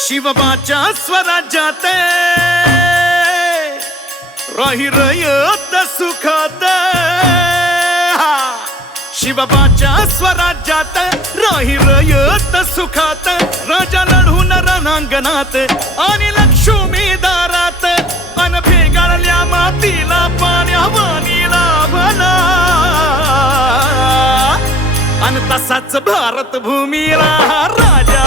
शिवबाच्या स्वराज्यात राही रयत सुखात, शिवबाच्या स्वराज्यात राही रयत सुखात, राजा लढून रणांगणात आणि लक्ष्मी दारात, अन भेगाळल्या मातीला पाण्यावानी लाभला, अन तसाच भारत भूमीला राजा